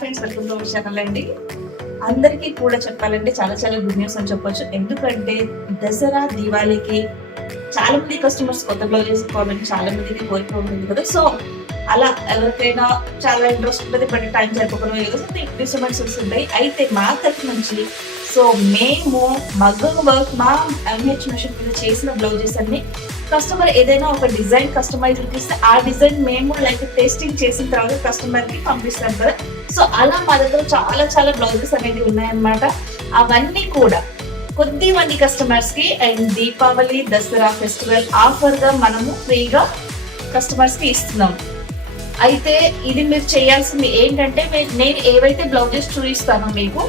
Friends welcome to channel అండి. అందరికీ కూడా చెప్పాలంటే చాలా చాలా గుడ్ న్యూస్ అని చెప్పొచ్చు. ఎందుకంటే దసరా దీవాళికి చాలా మంది కస్టమర్స్ కొత్త బ్లౌజ్ చేసుకోవాలని చాలా మందికి కోరిక ఉంటుంది కదా. సో అలా ఎవరికైనా చాలా ఇంట్రెస్ట్ ఉంటుంది బట్ టైం సరిపోకుండా ఏదో డిస్టర్బెన్స్ వస్తుంటాయి అయితే మా తరఫు నుంచి సో మేము మగ్గం వర్క్ మా ఎంహెచ్ మిషన్ మీద చేసిన బ్లౌజెస్ అన్ని కస్టమర్ ఏదైనా ఒక డిజైన్ కస్టమైజ్ ఇస్తే ఆ డిజైన్ మేము లైక్ టెస్టింగ్ చేసిన తర్వాత కస్టమర్కి పంపిస్తాం కదా. సో అలా మా దగ్గర చాలా చాలా బ్లౌజెస్ అనేవి ఉన్నాయన్నమాట. అవన్నీ కూడా కొద్ది మంది కస్టమర్స్కి అండ్ దీపావళి దసరా ఫెస్టివల్ ఆఫర్గా మనము ఫ్రీగా కస్టమర్స్కి ఇస్తున్నాం. అయితే ఇది మీరు చేయాల్సింది ఏంటంటే నేను ఏవైతే బ్లౌజెస్ చూపిస్తానో మీకు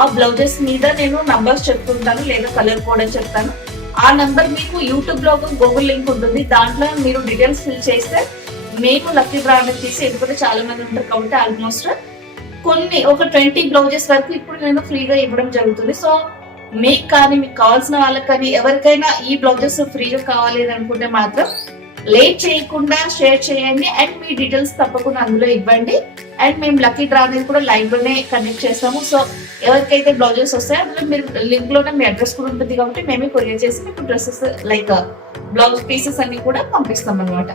ఆ బ్లౌజెస్ మీద నేను నంబర్స్ చెప్తుంటాను లేదా కలర్ కోడ్ అని చెప్తాను. ఆ నంబర్ మీకు యూట్యూబ్లో ఒక గూగుల్ లింక్ ఉంటుంది. దాంట్లో మీరు డీటెయిల్స్ ఫిల్ చేస్తే మేము లక్కీ బ్రాండ్ తీసి ఎందుకంటే చాలా మంది ఉంటారు కాబట్టి ఆల్మోస్ట్ కొన్ని ఒక ట్వంటీ బ్లౌజెస్ వరకు ఇప్పుడు నేను ఫ్రీగా ఇవ్వడం జరుగుతుంది. సో మీకు కానీ మీకు కావాల్సిన వాళ్ళకి కానీ ఎవరికైనా ఈ బ్లౌజెస్ ఫ్రీగా కావాలి అని అనుకుంటే మాత్రం లేట్ చేయకుండా షేర్ చేయండి అండ్ మీ డీటెయిల్స్ తప్పకుండా అందులో ఇవ్వండి. అండ్ మేము లక్కీ డ్రా అనేది కూడా లైవ్లోనే కండక్ట్ చేస్తాము. సో ఎవరికైతే బ్లౌజెస్ వస్తాయో అందులో మీరు లింక్లోనే మీ అడ్రస్ కూడా ఉంటుంది కాబట్టి మేమే కొరియర్ చేసి మీకు డ్రెస్సెస్ లైక్ బ్లౌజ్ పీసెస్ అన్ని కూడా పంపిస్తాం అనమాట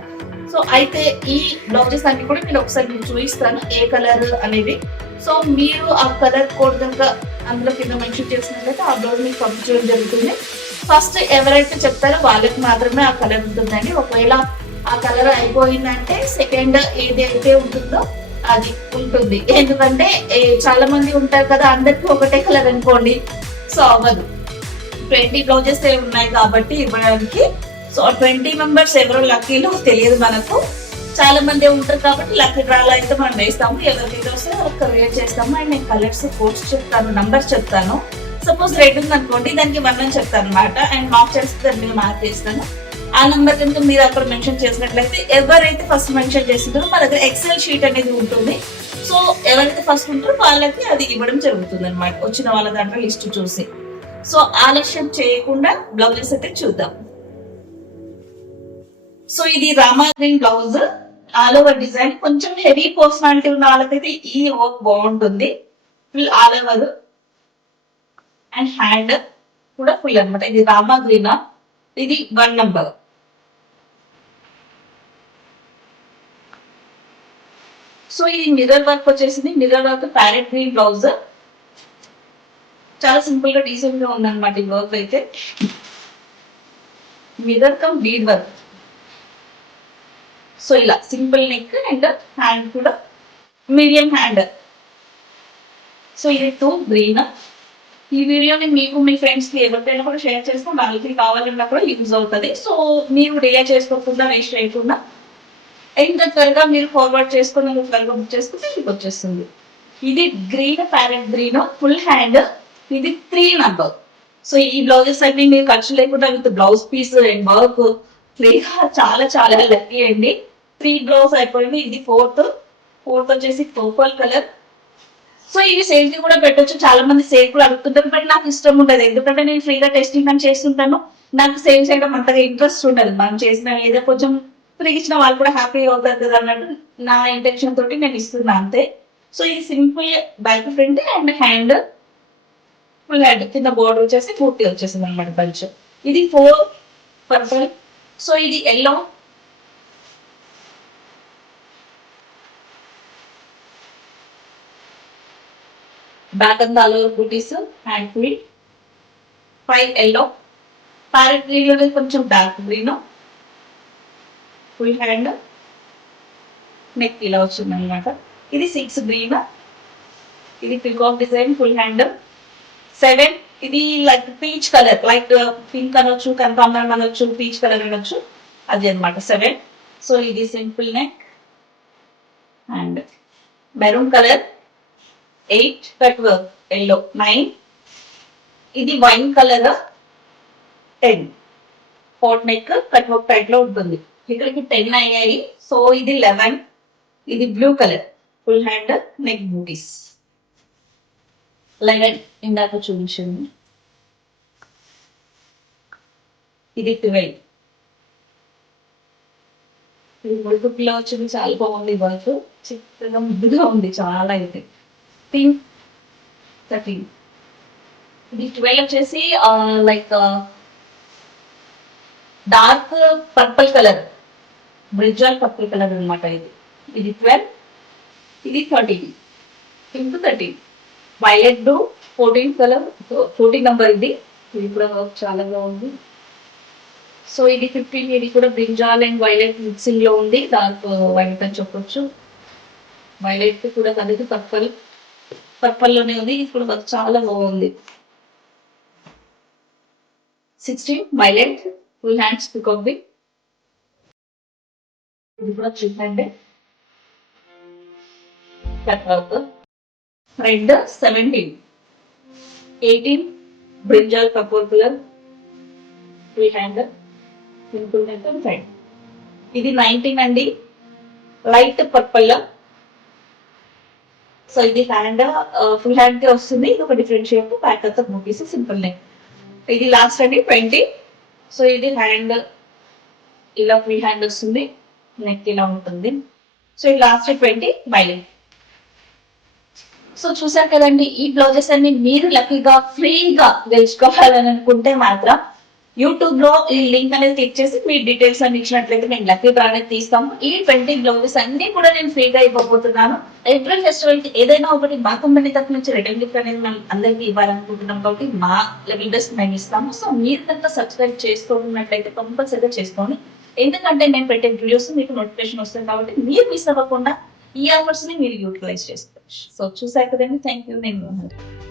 సో అయితే ఈ బ్లౌజెస్ అన్ని కూడా నేను ఒకసారి మీకు చూపిస్తాను ఏ కలర్ అనేది. సో మీరు ఆ కలర్ కోడ్ కనుక అందులో కింద మెన్షన్ చేసినట్లయితే ఆ బ్లౌజ్ మీకు పంపించడం జరుగుతుంది. ఫస్ట్ ఎవరైతే చెప్తారో వాళ్ళకి మాత్రమే ఆ కలర్ ఉంటుందండి. ఒకవేళ ఆ కలర్ అయిపోయిందంటే సెకండ్ ఏదైతే ఉంటుందో అది ఉంటుంది. ఎందుకంటే చాలా మంది ఉంటారు కదా అందరికీ ఒకటే కలర్ అనుకోండి. సో అవ్వదు. ట్వంటీ బ్లౌజెస్ ఉన్నాయి కాబట్టి ఇవ్వడానికి సో ట్వంటీ మెంబర్స్ ఎవరో లక్కీలో తెలియదు మనకు. చాలా మంది ఉంటారు కాబట్టి లక్ డ్రాలో అయితే మనం వేస్తాము. ఎవరికైతే వస్తే క్రియేట్ చేస్తాము. అండ్ నేను కలర్స్ కోడ్స్ చెప్తాను నంబర్ చెప్తాను. సపోజ్ రెడ్ ఉంది అనుకోండి దానికి వన్ అని చెప్తాను అనమాట అండ్ మార్క్ చేస్తే దాని మీద మార్క్ చేస్తాను ఆ నెంబర్ కనుక మీరు అక్కడ మెన్షన్ చేసినట్లయితే ఎవరైతే ఫస్ట్ మెన్షన్ చేసింటారో మా దగ్గర ఎక్సెల్ షీట్ అనేది ఉంటుంది. సో ఎవరైతే ఫస్ట్ ఉంటారో వాళ్ళకి అది ఇవ్వడం జరుగుతుంది అనమాట వచ్చిన వాళ్ళ దాంట్లో లిస్ట్ చూసి. సో ఆలస్యం చేయకుండా బ్లౌజెస్ అయితే చూద్దాం. సో ఇది rama green blouse all over design కొంచెం హెవీ పర్సనాలిటీ ఉన్న వాళ్ళకైతే ఈ వర్క్ బాగుంటుంది. Full all over and hand కూడా ఫుల్ అనమాట ఇది రామా గ్రీన్ ఇది వన్ నంబర్ సో ఇది మిర్రర్ వర్క్ వచ్చేసింది. Mirror work parrot green blouse చాలా సింపుల్గా డీసెంట్గా ఉందన్నమాట ఈ వర్క్ అయితే. Mirror cum bead work so ఇలా సింపుల్ నెక్ అండ్ హ్యాండ్ కూడా మీడియం హ్యాండ్ సో ఇది టూ గ్రీన్ ఈ వీడియోని మీకు మీ ఫ్రెండ్స్కి ఎవరికైనా కూడా షేర్ చేస్తే వాళ్ళకి కావాలన్నా కూడా యూజ్ అవుతుంది. సో మీరు డిలే చేసుకోకుండా వేస్ట్ చేయకుండా ఎంత త్వరగా మీరు ఫార్వర్డ్ చేసుకుని త్వరగా బుక్ చేసుకుంటే మీకు వచ్చేస్తుంది. ఇది green parrot green full hand ఇది త్రీ నంబర్ సో ఈ బ్లౌజెస్ అన్ని మీరు ఖర్చు లేకుండా with blouse piece and work ఫ్రీగా చాలా చాలా లక్కీ అండి. త్రీ బ్లౌజ్ అయిపోయింది. ఇది ఫోర్త్. ఫోర్త్ వచ్చేసి పర్పుల్ కలర్ సో ఇవి సేల్కి కూడా పెట్టొచ్చు. చాలా మంది సేల్ కూడా అడుగుతుంటారు బట్ నాకు ఇష్టం ఉండదు. ఎందుకంటే నేను ఫ్రీగా టెస్టింగ్ అని చేస్తుంటాను. నాకు సేల్ చేయడం అంతగా ఇంట్రెస్ట్ ఉండదు. మనం చేసిన ఏదో కొంచెం ఫ్రీ ఇచ్చిన వాళ్ళు కూడా హ్యాపీ అవుతారు కదా అన్నట్టు నా ఇంటెన్షన్ తోటి నేను ఇస్తున్నా అంతే. సో ఇది simple back front and hand full hand కింద బోర్డర్ వచ్చేసి పూర్తి వచ్చేసింది అనమాట బంచ్ ఇది ఫోర్ పర్పల్ సో ఇది ఎల్లో బ్యాక్ అంతా all over booties hand full five yellow. Parrot green కొంచెం dark green. Full hand. Neck ఇలా వచ్చింది అనమాట ఇది సిక్స్ గ్రీన్. ఇది peacock design full hand. Seven. ఇది like peach colour. Like uh, pink అనొచ్చు కనకాంబరం అనొచ్చు పీచ్ కలర్ అనొచ్చు. అది అన్నమాట సెవెన్. సో ఇది simple neck. And maroon colour. Eight cut work yellow nine. ఇది wine colour ten. Four neck cut work టైప్లో ఉంటుంది. ఇక్కడికి టెన్ అయ్యాయి. సో ఇది లెవెన్. ఇది blue colour. Full hand neck booties eleven. ఇందాక చూపించింది. ఇది ట్వెల్వ్. ఇది ముడుకులో వచ్చింది. చాలా బాగుంది వర్క్. చిత్రంగా ముద్దుగా ఉంది. చాలా అయితే. పింక్ థర్టీన్ ఇది ట్వెల్వ్ వచ్చేసి like dark purple colour brinjal purple colour అనమాట ఇది. ఇది ట్వెల్వ్ ఇది thirteen pink thirteen violet blue fourteen colour fourteen number ఇది. ఇది కూడా చాలా బాగుంది. సో ఇది ఫిఫ్టీన్ ఇది కూడా బ్రింజాల్ అండ్ వైలెట్ మిక్సింగ్లో ఉంది. డార్క్ వైలెట్ uh, అని చెప్పొచ్చు. వైలెట్ కూడా కలిగి పర్పల్ పర్పల్లోనే ఉంది. ఇది కూడా చాలా బాగుంది. Sixteen violet full hands peacock ఇది కూడా చూడండి red seventeen eighteen brinjal Kapoor colour free hand simple side ఇది నైన్టీన్ అండి. లైట్ పర్పుల్ సో ఇది హ్యాండ్ ఫుల్ హ్యాండ్కి వస్తుంది. ఇది ఒక డిఫరెంట్ షేప్ బ్యాక్ అంతా మూవీస్ సింపుల్ నే. ఇది లాస్ట్ అండి ట్వంటీ సో ఇది హ్యాండ్ ఇలా ఫ్రీ హ్యాండ్ వస్తుంది. నెక్ ఇలా ఉంటుంది. సో ఇది లాస్ట్ ట్వంటీ బైలింగ్ సో చూసారు కదండి ఈ బ్లౌజెస్ అన్ని మీరు లక్కీగా ఫ్రీగా గెలుచుకోవాలని అనుకుంటే మాత్రం యూట్యూబ్లో ఈ లింక్ అనేది క్లిక్ చేసి మీ డీటెయిల్స్ అన్ని ఇచ్చినట్లయితే మేము లక్కీ డ్రా అనేది తీస్తాము. ఈ ట్వంటీ బ్లౌజెస్ అన్ని కూడా నేను ఫ్రీగా ఇవ్వబోతున్నాను. ఏప్రిల్ ఫెస్టివల్కి ఏదైనా ఒకటి మా కంపెనీ తరఫు నుంచి రిటర్న్ గిఫ్ట్ అనేది మేము అందరికీ ఇవ్వాలనుకుంటున్నాం కాబట్టి మా లెవెల్ బెస్ట్ మేము ఇస్తాము. సో మీరు కనుక సబ్స్క్రైబ్ చేసుకున్నట్లయితే కంపల్సరీగా చేసుకోండి. ఎందుకంటే నేను పెట్టే వీడియోస్ మీకు నోటిఫికేషన్ వస్తుంది కాబట్టి మీరు మిస్ అవ్వకుండా ఈ ఆఫర్స్ని మీరు యూటిలైజ్ చేసుకోవచ్చు. సో చూసారు కదండి. థ్యాంక్ యూ నేను